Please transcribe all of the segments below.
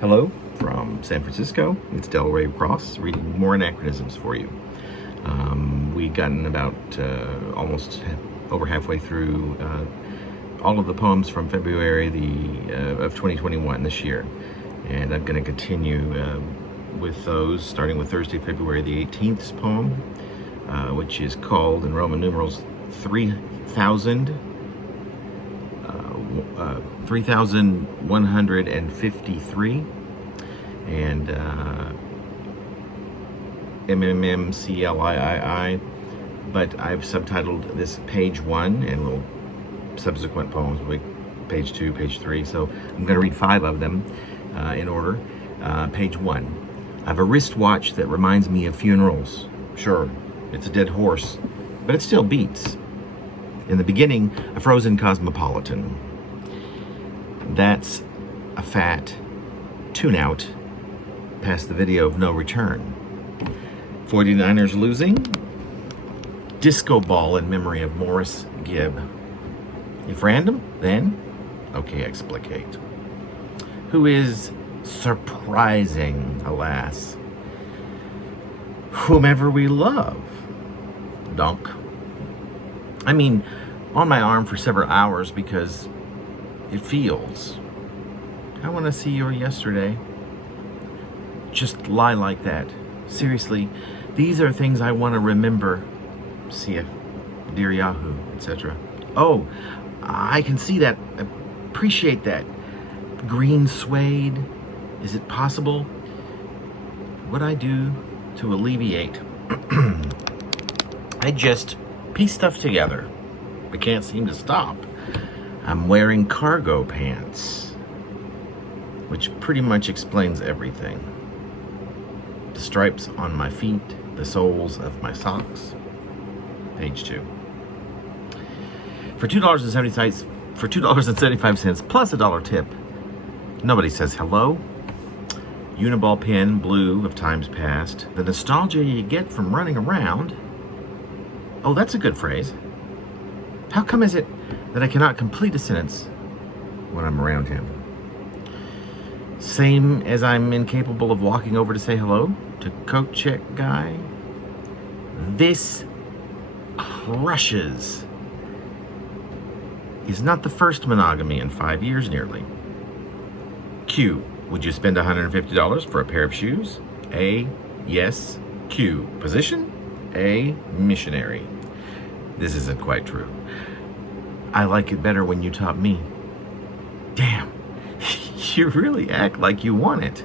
Hello from San Francisco. It's Delray Cross reading more anachronisms for you. We've gotten about almost over halfway through all of the poems from February of 2021 this year, and I'm going to continue with those, starting with Thursday, February the 18th's poem, which is called in Roman numerals 3153, and MMMCLII, but I've subtitled this page 1, and little subsequent poems will be page 2, page 3. So I'm going to read 5 of them in order. Page 1. I have a wristwatch that reminds me of funerals. Sure, it's a dead horse, but it still beats. In the beginning, a frozen cosmopolitan. That's a fat tune-out past the video of no return. 49ers losing. Disco ball in memory of Morris Gibb. If random, then okay, explicate. Who is surprising, alas? Whomever we love. Donk. I mean, on my arm for several hours because it feels. I want to see your yesterday. Just lie like that. Seriously, these are things I want to remember. See if dear Yahoo, etc. Oh, I can see that. Appreciate that. Green suede. Is it possible? What I do to alleviate? I just piece stuff together. I can't seem to stop. I'm wearing cargo pants, which pretty much explains everything. The stripes on my feet, the soles of my socks. Page 2. For $2.75 plus a $1 tip. Nobody says hello. Uniball pen, blue of times past. The nostalgia you get from running around. Oh, that's a good phrase. How come is it that I cannot complete a sentence when I'm around him? Same as I'm incapable of walking over to say hello to coat check guy. This crushes. Is not the first monogamy in 5 years nearly. Q. Would you spend $150 for a pair of shoes? A. Yes. Q. Position? A. Missionary. This isn't quite true. I like it better when you top me. Damn. You really act like you want it.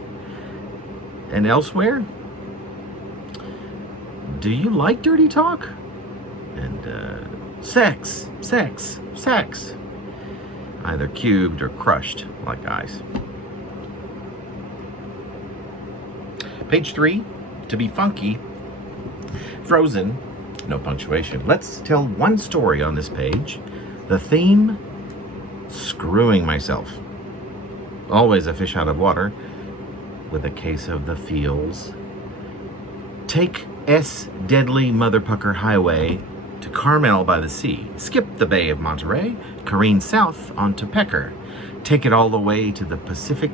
And elsewhere? Do you like dirty talk? And sex. Either cubed or crushed like ice. Page 3, to be funky. Frozen, no punctuation. Let's tell one story on this page. The theme, screwing myself. Always a fish out of water, with a case of the feels. Take S. Deadly Motherpucker Highway to Carmel by the Sea. Skip the Bay of Monterey, careen south onto Pecker. Take it all the way to the Pacific.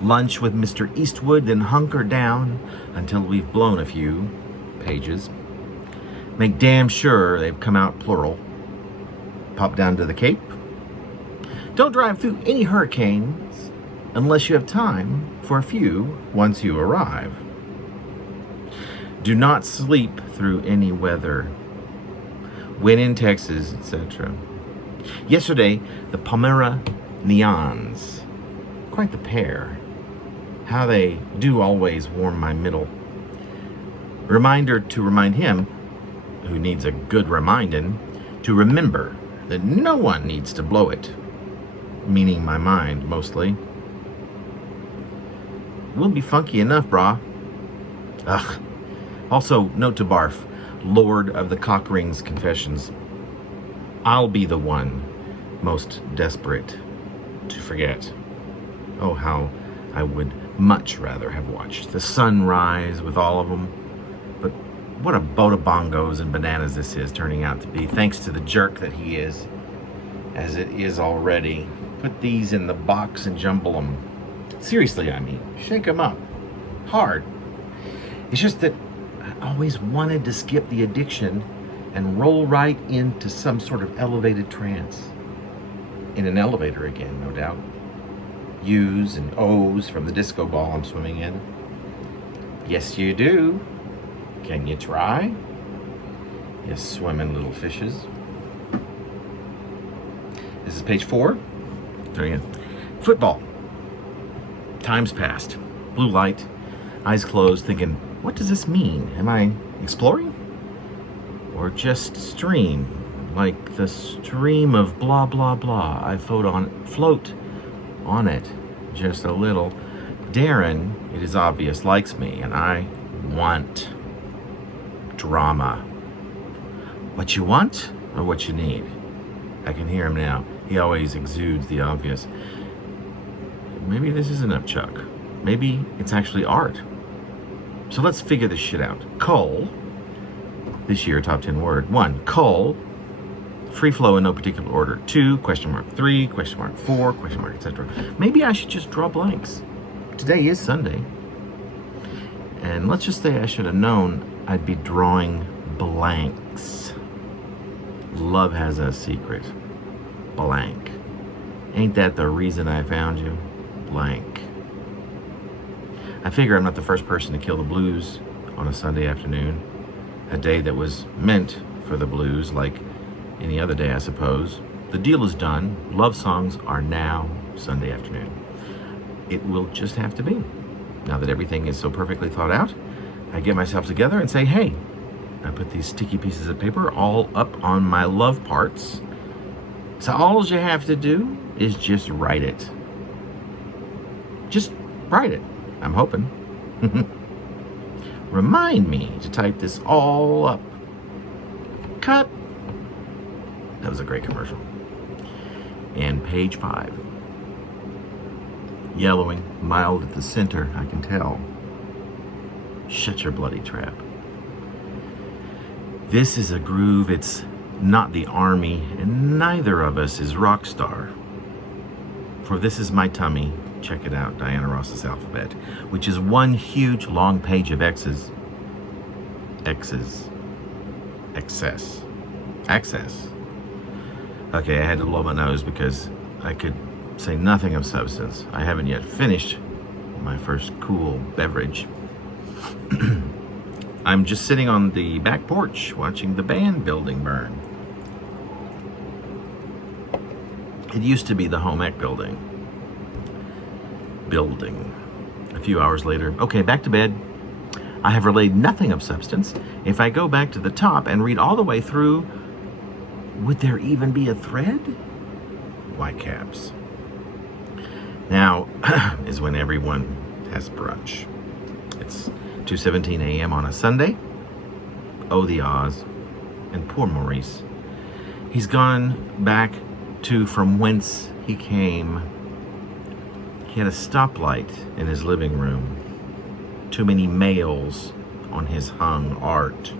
Lunch with Mr. Eastwood, then hunker down until we've blown a few pages. Make damn sure they've come out plural. Pop down to the Cape. Don't drive through any hurricanes unless you have time for a few once you arrive. Do not sleep through any weather. When in Texas, etc. Yesterday, the Pomeranians. Quite the pair. How they do always warm my middle. Reminder to remind him, who needs a good reminding, to remember that no one needs to blow it. Meaning my mind, mostly. We'll be funky enough, brah. Ugh. Also, note to barf. Lord of the Cock Rings Confessions. I'll be the one most desperate to forget. Oh, how I would much rather have watched the sun rise with all of them. But what a boat of bongos and bananas this is turning out to be, thanks to the jerk that he is, as it is already. Put these in the box and jumble them. Seriously, I mean, shake them up. Hard. It's just that I always wanted to skip the addiction and roll right into some sort of elevated trance. In an elevator again, no doubt. U's and O's from the disco ball I'm swimming in. Yes, you do. Can you try? You swimming little fishes. This is page 4. There again. Football. Time's passed. Blue light. Eyes closed, thinking, what does this mean? Am I exploring? Or just stream? Like the stream of blah, blah, blah. I float on it just a little. Darren, it is obvious, likes me, and I want drama. What you want or what you need? I can hear him now. He always exudes the obvious. Maybe this isn't up, Chuck. Maybe it's actually art. So let's figure this shit out. Coal, this year top 10 word. 1, coal, free flow in no particular order. 2, question mark 3, question mark 4, question mark, etc. Maybe I should just draw blanks. Today is Sunday. And let's just say I should have known I'd be drawing blanks. Love has a secret. Blank. Ain't that the reason I found you? Blank. I figure I'm not the first person to kill the blues on a Sunday afternoon. A day that was meant for the blues, like any other day, I suppose. The deal is done. Love songs are now Sunday afternoon. It will just have to be. Now that everything is so perfectly thought out, I get myself together and say, hey, I put these sticky pieces of paper all up on my love parts. So all you have to do is just write it. Just write it. I'm hoping. Remind me to type this all up. Cut. That was a great commercial. And page 5. Yellowing, mild at the center, I can tell. Shut your bloody trap. This is a groove, it's not the army, and neither of us is rock star. For this is my tummy, check it out, Diana Ross's alphabet, which is one huge long page of X's. X's. Excess. Access. Okay, I had to blow my nose because I could say nothing of substance. I haven't yet finished my first cool beverage. I'm just sitting on the back porch watching the band building burn. It used to be the home ec building. A few hours later, okay, back to bed. I have relayed nothing of substance. If I go back to the top and read all the way through, would there even be a thread? White caps. Now is when everyone has brunch. It's 2:17 a.m. on a Sunday. Oh, the Oz. And poor Maurice. He's gone back to from whence he came. He had a stoplight in his living room. Too many males on his hung art.